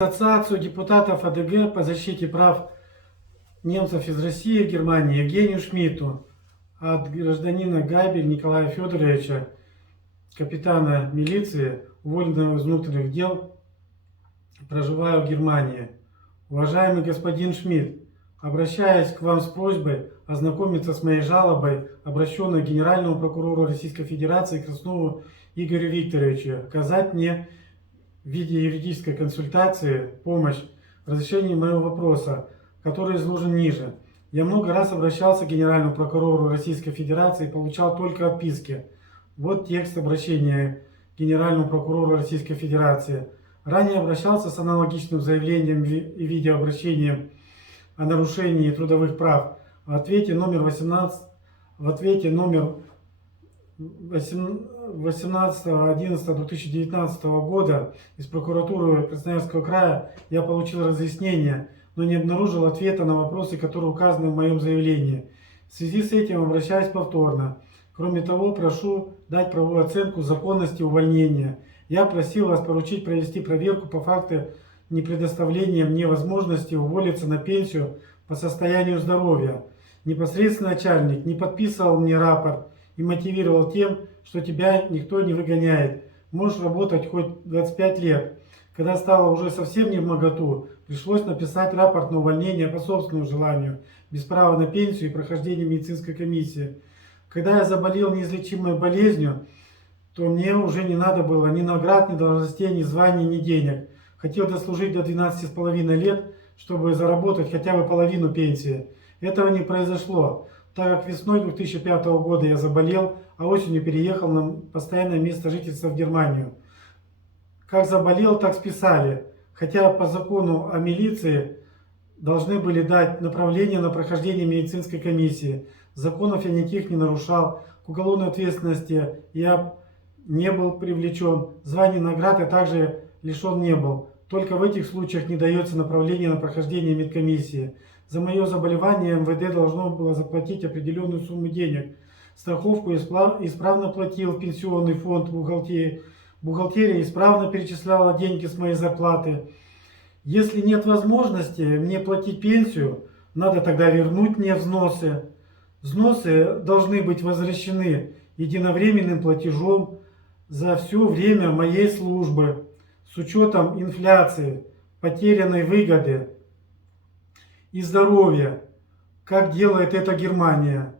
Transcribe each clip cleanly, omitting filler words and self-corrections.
Ассоциацию депутатов АДГ по защите прав немцев из России в Германии Евгению Шмидту от гражданина Гайбель Николая Федоровича, капитана милиции, уволенного из внутренних дел, проживаю в Германии. Уважаемый господин Шмидт, обращаясь к вам с просьбой ознакомиться с моей жалобой, обращенной к Генеральному прокурору Российской Федерации Краснову Игорю Викторовичу, оказать мне в виде юридической консультации помощь в разрешении моего вопроса, который изложен ниже. Я много раз обращался к Генеральному прокурору Российской Федерации и получал только отписки. Вот текст обращения к Генеральному прокурору Российской Федерации. Ранее обращался с аналогичным заявлением и видеообращением о нарушении трудовых прав. В ответе номер 18.11.2019 года из прокуратуры Красноярского края я получил разъяснение, но не обнаружил ответа на вопросы, которые указаны в моем заявлении. В связи с этим обращаюсь повторно. Кроме того, прошу дать правовую оценку законности увольнения. Я просил вас поручить провести проверку по факту непредоставления мне возможности уволиться на пенсию по состоянию здоровья. Непосредственно начальник не подписывал мне рапорт и мотивировал тем, что тебя никто не выгоняет. Можешь работать хоть 25 лет. Когда стало уже совсем не вмоготу, пришлось написать рапорт на увольнение по собственному желанию, без права на пенсию и прохождения медицинской комиссии. Когда я заболел неизлечимой болезнью, то мне уже не надо было ни наград, ни должностей, ни званий, ни денег. Хотел дослужить до 12,5 лет, чтобы заработать хотя бы половину пенсии. Этого не произошло, так как весной 2005 года я заболел, а осенью переехал на постоянное место жительства в Германию. Как заболел, так списали, хотя по закону о милиции должны были дать направление на прохождение медицинской комиссии. Законов я никаких не нарушал, к уголовной ответственности я не был привлечен, званий наград я также лишен не был. Только в этих случаях не дается направление на прохождение медкомиссии. За мое заболевание МВД должно было заплатить определенную сумму денег. Страховку исправно платил в пенсионный фонд бухгалтерии. Бухгалтерия исправно перечисляла деньги с моей зарплаты. Если нет возможности мне платить пенсию, надо тогда вернуть мне взносы. Взносы должны быть возвращены единовременным платежом за все время моей службы с учетом инфляции, потерянной выгоды и здоровья, как делает это Германия.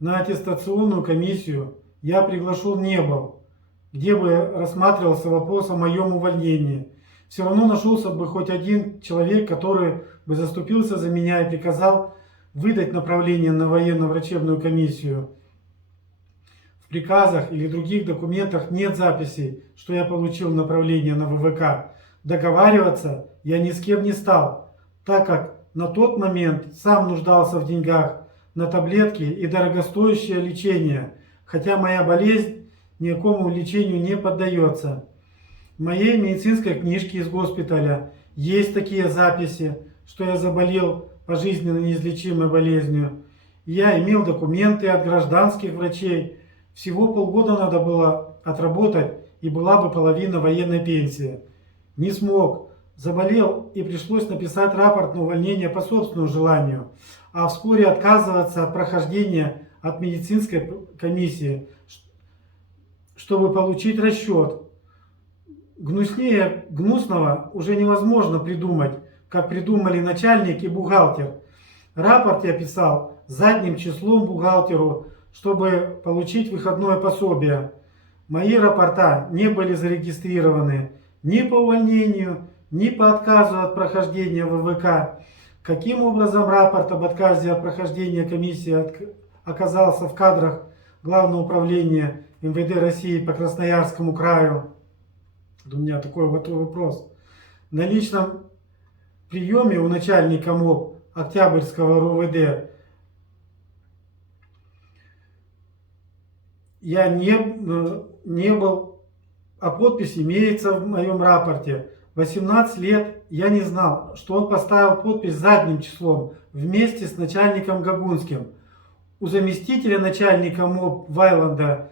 На аттестационную комиссию я приглашен не был, где бы рассматривался вопрос о моем увольнении. Все равно нашелся бы хоть один человек, который бы заступился за меня и приказал выдать направление на военно-врачебную комиссию. В приказах или других документах нет записей, что я получил направление на ВВК. Договариваться я ни с кем не стал, так как на тот момент сам нуждался в деньгах на таблетки и дорогостоящее лечение, хотя моя болезнь никакому лечению не поддается. В моей медицинской книжке из госпиталя есть такие записи, что я заболел пожизненно неизлечимой болезнью. Я имел документы от гражданских врачей. Всего полгода надо было отработать, и была бы половина военной пенсии. Не смог. Заболел, и пришлось написать рапорт на увольнение по собственному желанию, а вскоре отказываться от прохождения от медицинской комиссии, чтобы получить расчет. Гнуснее гнусного уже невозможно придумать, как придумали начальник и бухгалтер. Рапорт я писал задним числом бухгалтеру, чтобы получить выходное пособие. Мои рапорта не были зарегистрированы ни по увольнению, ни по отказу от прохождения ВВК. Каким образом рапорт об отказе от прохождения комиссии оказался в кадрах Главного управления МВД России по Красноярскому краю? У меня такой вот вопрос. На личном приеме у начальника МОП Октябрьского РУВД я не был, а подпись имеется в моем рапорте. 18 лет я не знал, что он поставил подпись задним числом вместе с начальником Гагунским. У заместителя начальника МОП Вайланда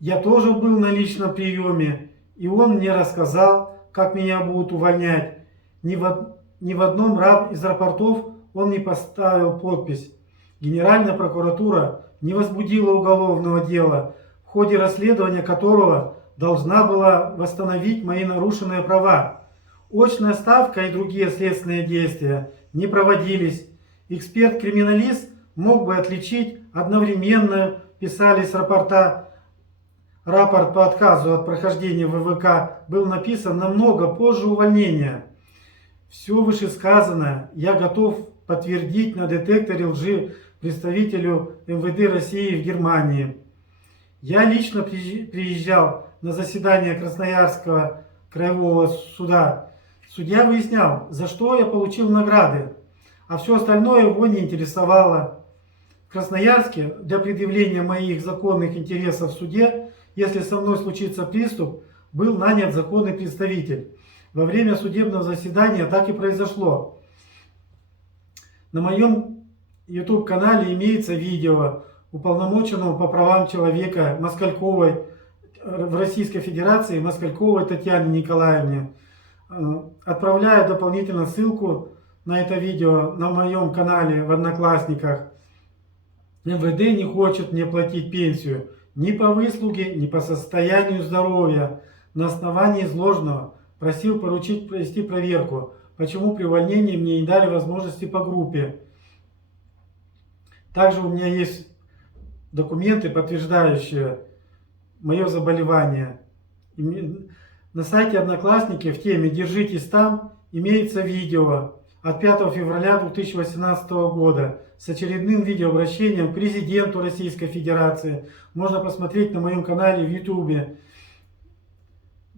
я тоже был на личном приеме, и он мне рассказал, как меня будут увольнять. Ни в одном из рапортов он не поставил подпись. Генеральная прокуратура не возбудила уголовного дела, в ходе расследования которого должна была восстановить мои нарушенные права. Очная ставка и другие следственные действия не проводились. Эксперт-криминалист мог бы отличить одновременно писались рапорта. Рапорт по отказу от прохождения ВВК был написан намного позже увольнения. Все вышесказанное я готов подтвердить на детекторе лжи представителю МВД России в Германии. Я лично приезжал на заседание Красноярского краевого суда. Судья выяснял, за что я получил награды, а все остальное его не интересовало. В Красноярске для предъявления моих законных интересов в суде, если со мной случится приступ, был нанят законный представитель. Во время судебного заседания так и произошло. На моем YouTube-канале имеется видео уполномоченного по правам человека Москальковой в Российской Федерации Москальковой Татьяне Николаевне. Отправляю дополнительно ссылку на это видео на моем канале в Одноклассниках. МВД не хочет мне платить пенсию ни по выслуге, ни по состоянию здоровья. На основании изложенного просил поручить провести проверку, почему при увольнении мне не дали возможности по группе. Также у меня есть документы, подтверждающие мое заболевание. На сайте Одноклассники в теме «Держитесь там» имеется видео от 5 февраля 2018 года с очередным видеообращением к президенту Российской Федерации. Можно посмотреть на моем канале в YouTube,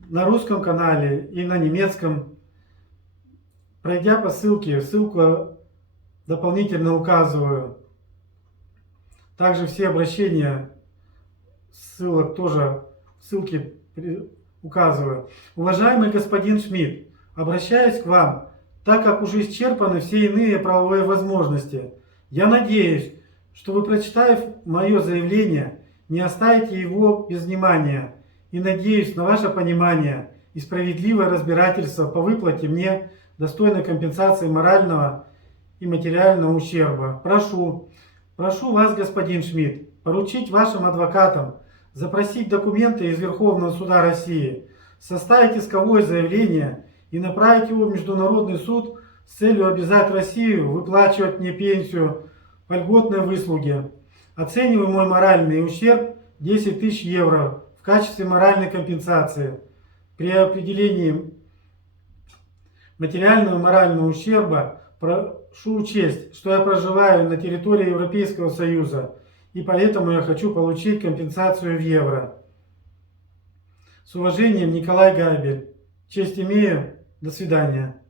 на русском канале и на немецком. Пройдя по ссылке, ссылку дополнительно указываю. Также все обращения, ссылок тоже, ссылки указываю. Уважаемый господин Шмидт, обращаюсь к вам, так как уже исчерпаны все иные правовые возможности. Я надеюсь, что вы, прочитав мое заявление, не оставите его без внимания. И надеюсь на ваше понимание и справедливое разбирательство по выплате мне достойной компенсации морального и материального ущерба. Прошу вас, господин Шмидт, поручить вашим адвокатам запросить документы из Верховного суда России, составить исковое заявление и направить его в Международный суд с целью обязать Россию выплачивать мне пенсию по льготной выслуге. Оцениваю мой моральный ущерб 10 тысяч евро в качестве моральной компенсации. При определении материального и морального ущерба прошу учесть, что я проживаю на территории Европейского Союза, и поэтому я хочу получить компенсацию в евро. С уважением, Николай Габель. Честь имею. До свидания.